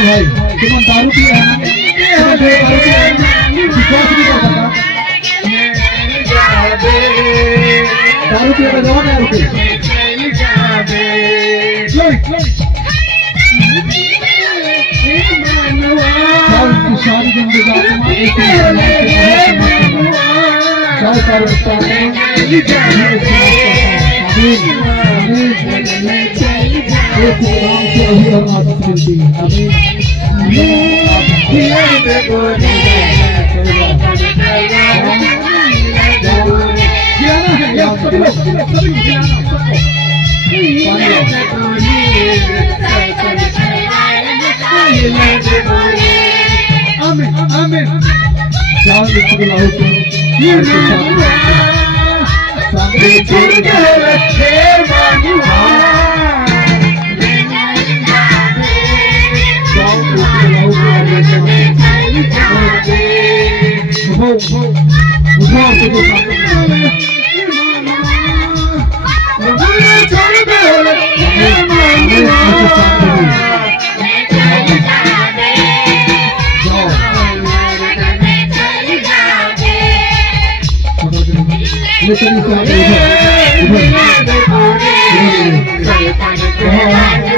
भाई तुम दारू पिया है ना दारू पिया है विश्वास नहीं कर सकता दारू पिया का जवाब यार शादी Amin. Jangan lupa laut sampai